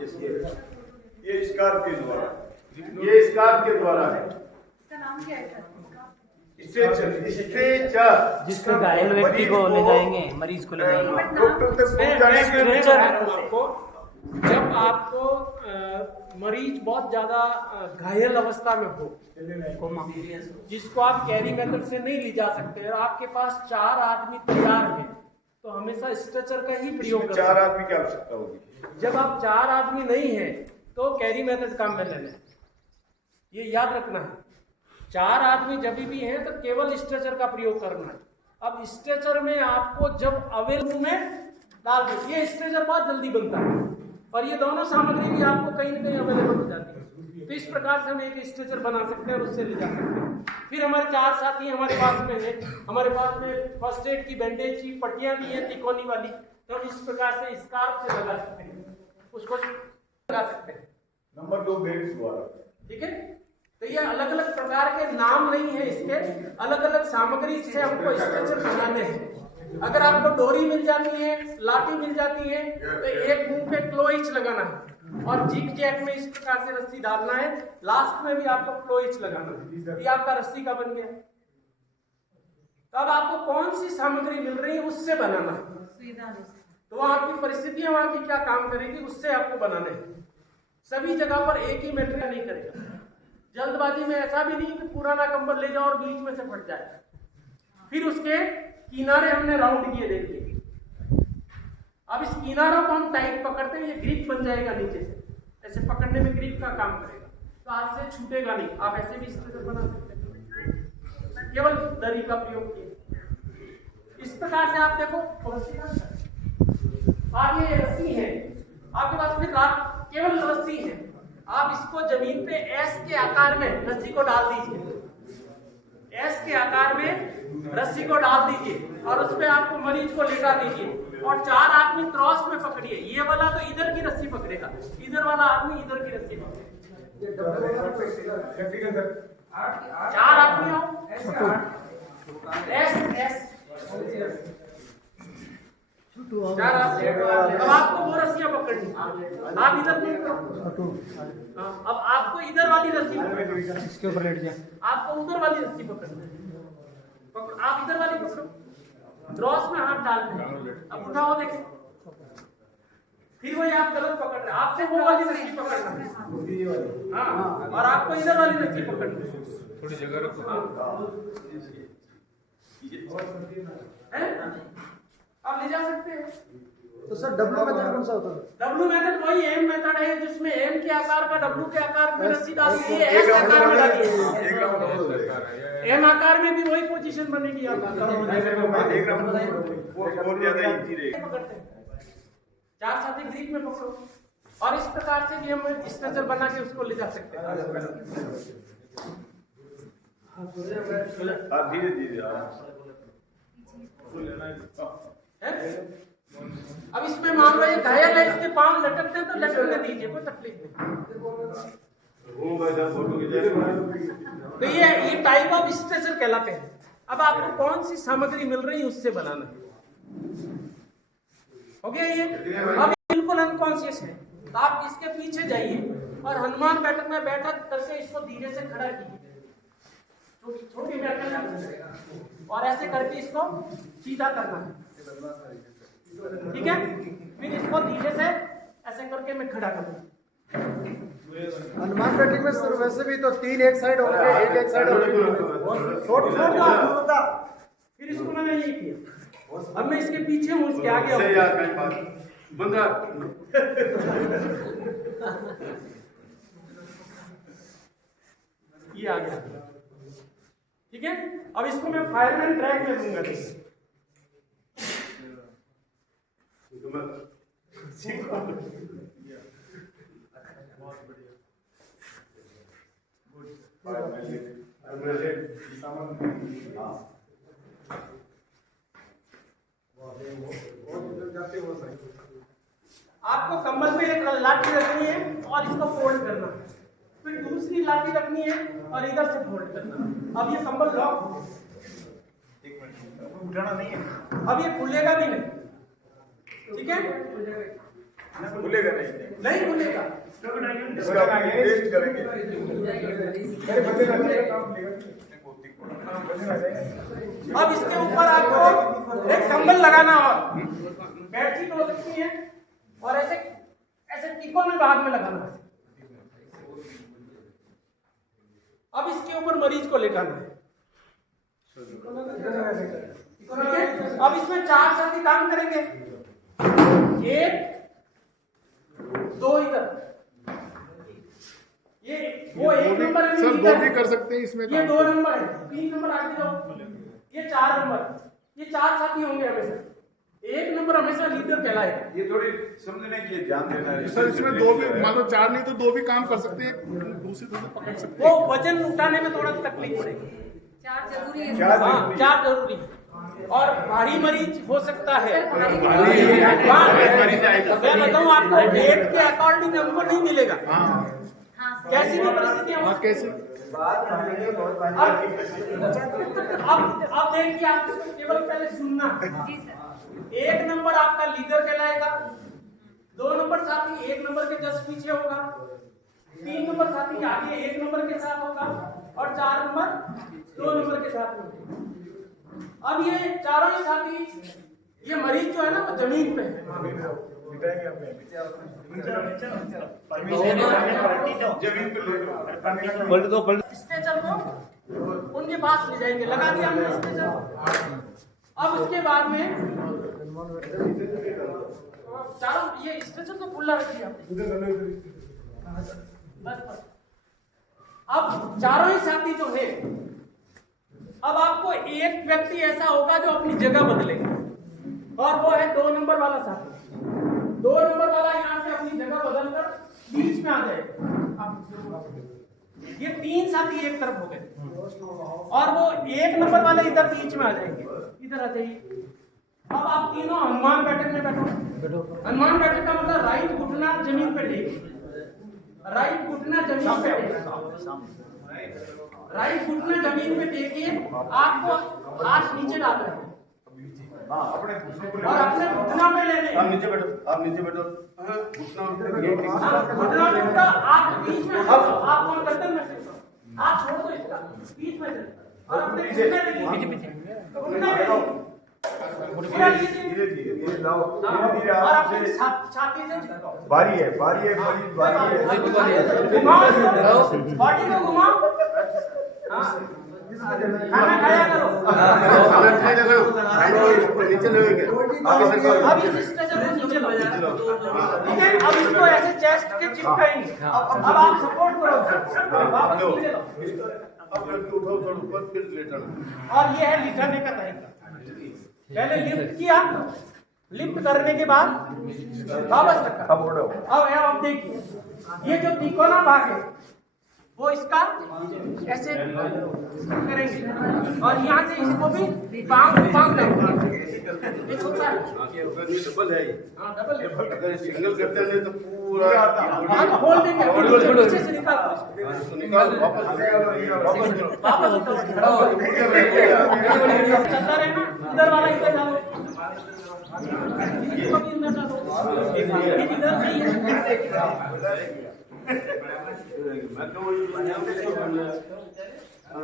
ये स्कार्फ के द्वारा, ये स्कार्फ के द्वारा है। इसका नाम क्या है सर? स्ट्रेचर, स्ट्रेचर जिसको घायल व्यक्ति को ले जाएंगे, मरीज को ले जाएंगे। डॉक्टर तक पहुंचाने के लिए आपको जब आपको मरीज बहुत ज्यादा घायल अवस्था में हो, जिसको आप कैरी मेथड से नहीं ले जा सकते और आपके पास 4 आदमी तैयार हैं, तो हमेशा स्ट्रेचर का ही प्रयोग करें। 4 आदमी की आवश्यकता होगी। जब आप 4 आदमी नहीं है तो कैरी मेथड काम में लेना, ये याद रखना है। 4 आदमी जब भी हैं तो केवल स्ट्रेचर का प्रयोग करना है। अब स्ट्रेचर में आपको जब अवेलेबल में डाल दो, ये स्ट्रेचर बहुत जल्दी बनता है और ये दोनों सामग्री भी आपको कहीं ना कहीं अवेलेबल हो जाती है। तो इस प्रकार से हम एक स्ट्रेचर बना सकते हैं और उससे ले जा सकते हैं। फिर हमारे 4 साथी हमारे पास में है, हमारे पास में फर्स्ट एड की बैंडेज की पट्टियां भी हैं तिकोनी वाली, तो हम इस प्रकार से स्कार्फ से लगा सकते हैं, उसको लगा सकते हैं। नंबर 2 बेड्स द्वारा, ठीक है। तो ये अलग अलग प्रकार के नाम नहीं है इसके, अलग अलग सामग्री से हमको स्ट्रेचर बनाने हैं। अगर आपको डोरी मिल जाती है, लाठी मिल जाती है, तो एक मुंह पे क्लोइच लगाना है और जिग जैक में इस प्रकार से रस्सी डालना है, लास्ट में भी आपको क्लोइच लगाना है। ये आपका रस्सी का बन गया। तो अब आपको कौन सी सामग्री मिल रही है उससे बनाना है, तो वहां आपकी परिस्थितियां वहां की क्या काम करेगी उससे आपको बनाना है। सभी जगह पर एक ही मेटेरियल नहीं करेगा। जल्दबाजी में ऐसा भी नहीं कि पुराना कंबल ले जाओ और बीच में से फट जाए। फिर उसके किनारे हमने राउंड किए, देखिए। अब इस किनारों को हम टाइट पकड़ते हैं, ये ग्रिप बन जाएगा नीचे से, ऐसे पकड़ने में ग्रिप का काम करेगा, तो हाथ से छूटेगा नहीं। आप ऐसे भी स्ट्रेचर बना सकते हैं, केवल दरी का प्रयोग किए। इस प्रकार से आप देखो, आगे ये रस्सी है आपके पास, फिर केवल रस्सी है। आप इसको जमीन पे एस के आकार में रस्सी को डाल दीजिए, एस के आकार में रस्सी को डाल दीजिए और उस पे आपको मरीज को लेटा दीजिए और 4 आदमी क्रॉस में पकड़िए। ये वाला तो इधर की रस्सी पकड़ेगा, इधर वाला आदमी इधर की रस्सी पकड़ेगा। 4 आदमी हो, एस एस 4 आदमी। अब आपको वो रस्सियां पकड़नी, आप इधर अब आपको इधर वाली रस्सी इसके ऊपर लेट जा, आपको उधर वाली रस्सी पकड़नी, आप इधर वाली पकड़ो, क्रॉस में हाथ डाल दें। अब उठाओ, देखिए, फिर वही आप गलत पकड़ रहे हैं, आपसे वो वाली रस्सी पकड़ना है, हाँ, और आपको इधर वाली रस्सी पकड़नी है। थोड़ी जगह रखो। आप ले जा सकते हैं। तो सर डब्ल्यू मेथड कौन सा होता है? डब्ल्यू मेथड वही एम मेथड है, जिसमें एम के आकार का डब्ल्यू के आकार में रस्सी डाली है, एस आकार में डाली है, एम आकार में भी वही पोजीशन बनेगी। आप पकड़ते हैं 4 साथी ग्रीक में पकड़ो और इस प्रकार से भी हम स्ट्रेचर बना के उसको ले जा सकते हैं। धीरे धीरे अब इसमें मान लो ये घायल है, इसके पांव लटकते हैं तो लटकने दीजिए, कोई तकलीफ नहीं। तो ये टाइप ऑफ स्ट्रेचर कहलाते हैं। अब आपको कौन सी सामग्री मिल रही है उससे बनाना है, हो गया ये। अब बिल्कुल अनकॉन्शियस है, तो आप इसके पीछे जाइए और हनुमान बैठक में बैठक करके इसको धीरे से खड़ा कीजिए, छोटी बैठक, और ऐसे करके इसको सीधा करना है, ठीक है। फिर इसको धीरे से ऐसे करके मैं खड़ा करूँ। हनुमान बैठक में सर वैसे भी तो 3 एक साइड हो गए, 1 एक साइड हो गए, फिर इसको मैंने ये किया। अब मैं इसके पीछे हूँ, इसके आगे बंदा ये आ गया, ठीक है। अब इसको मैं फायरमैन ट्रैक में दूंगा, आपको कंबल में एक लाठी रखनी है और इसको फोल्ड करना है, फिर दूसरी लाठी रखनी है और इधर से फोल्ड करना। अब ये कंबल लॉक हो गया, उठाना नहीं है, अब ये खुलेगा भी नहीं, ठीक है। खुलेगा नहीं। नहीं खुलेगा। इसका टेस्ट करेंगे। अब इसके ऊपर आपको एक कंबल लगाना और बेडशीट हो सकती है और ऐसे ऐसे टिकों में भाग में लगाना है। अब इसके ऊपर मरीज को लेटाना है। ठीक है? अब इसमें 4 साथी काम करेंगे। 1 2 इधर, ये वो 1 नंबर है, सर 2 भी कर सकते हैं इसमें ये 2 नंबर है, 3 नंबर आगे जाओ, ये 4 नंबर, ये 4 साथी होंगे हमेशा। 1 नंबर हमेशा लीडर कहलाएगा। ये थोड़ी समझने की ध्यान देना है। सर इसमें 2 भी मान लो 4 नहीं तो 2 भी काम कर सकते हैं, दूसरे पकड़ सकते वो वजन उठाने में थोड़ा तकलीफ पड़ेगी। 4 जरूरी है। हाँ 4 जरूरी है। और भारी मरीज हो सकता है। हाँ, मैं बताऊँ आपको, डेट के अकॉर्डिंग हमको नहीं मिलेगा। कैसी भी परिस्थिति हैं। कैसे अब देखिए, आपको केवल पहले सुनना। 1 नंबर आपका लीडर कहलाएगा। 2 नंबर साथी 1 नंबर के जस्ट पीछे होगा। 3 नंबर साथी आगे 1 नंबर के साथ होगा और 4 नंबर 2 नंबर के साथ होगा। अब ये चारों ही साथी, ये मरीज जो है ना वो जमीन पे है। स्ट्रेचर को उनके पास ले जाएंगे, लगा दिया हमने स्ट्रेचर। अब उसके बाद में चारों ये स्ट्रेचर तो खुला रख दिया बस। अब चारों ही साथी जो है, अब आपको एक व्यक्ति ऐसा होगा जो अपनी जगह बदलेगा और वो है 2 नंबर वाला साथी। 2 नंबर वाला यहाँ से अपनी जगह बदलकर बीच में आ जाएगा। ये 3 साथी एक तरफ हो गए और वो 1 नंबर वाले इधर बीच में आ जाएंगे। इधर आ जाइए। अब आप तीनों हनुमान बैठक में बैठो। हनुमान बैठक का मतलब राइट घुटना जमीन पे टेक, राइट घुटना जमीन पे टेक, राइट घुटना जमीन पे टेकिए। आपको हाथ नीचे डालना है और अपने घुटना पे लेने। आप नीचे बैठो, आप नीचे बैठो। घुटना पे उठा, आप बीच में से, आप कौन गर्दन में से, आप छोड़ दो इसका, बीच में से और अपने घुटने पे लीजिए, घुटने पे पूरा लीजिए धीरे लाओ। और अपनी छाती से बारी है, बारी है, बारी है। घुमाओ, बॉडी को घुमाओ। हाँ, खाना खाया करो। अब इस स्ट्रेचर को नीचे लो। ठीक है, अब इसको ऐसे चेस्ट के चिपकाएंगे। अब आप सपोर्ट करो, वापस नीचे लो। उठाओ थोड़ा ऊपर, फिर लेटना। और ये है लिटाने का तरीका। पहले लिफ्ट किया, लिफ्ट करने के बाद वापस रखा। अब उठो। अब देखिए, ये जो तिकोना भाग है वो इसका ऐसे करेंगे और यहाँ से इसको भी पाँव देंगे। ये छोटा है, डबल है ये। हाँ डबल है। अगर सिंगल करते हैं तो पूरा हाँ खोल देंगे, नीचे से निकाल निकाल, वापस चलता रहे ना। इधर वाला इधर डालो, इसको भी अंदर डालो, इधर से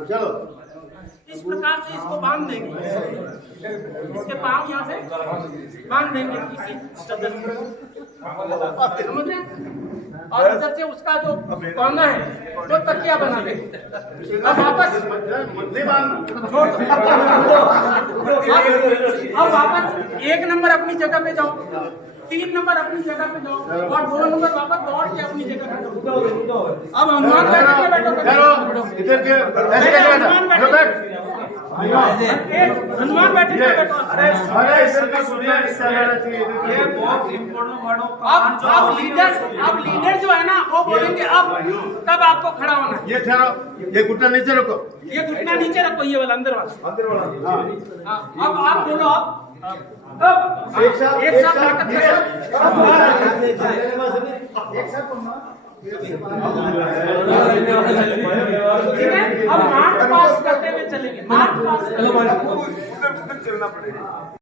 चलो। इस प्रकार से इसको बांध देंगे। इसके पाँव यहाँ से बांध देंगे किसी चद्दर से, समझ रहे? और इधर से उसका जो कोना है वो तकिया बना देंगे। अब वापस अब वापस 1 नंबर अपनी जगह पे जाओ, 3 नंबर अपनी जगह पे जाओ और 2 नंबर वापस दौड़ के अपनी जगह पे जाओ। अब हनुमान बैठक पे बैठो, इधर के हनुमान बैठक पे बैठो। अरे इसका सुनिए, इसका रहना चाहिए। ये बहुत इम्पोर्टेंट वर्ड ऑफ अब लीडर जो है ना वो बोलेंगे अब तब आपको खड़ा होना है। ये ठहरो, ये घुटना नीचे रखो। ये घुटना नीचे रखो, ये वाला अंदर वाला। अंदर वाला। हाँ। हाँ, अब आप बोलो। अब एक साथ ताकत करो। ठीक है, अब मार्च पास करते हुए चलेंगे। मार्च पास चलना पड़ेगा।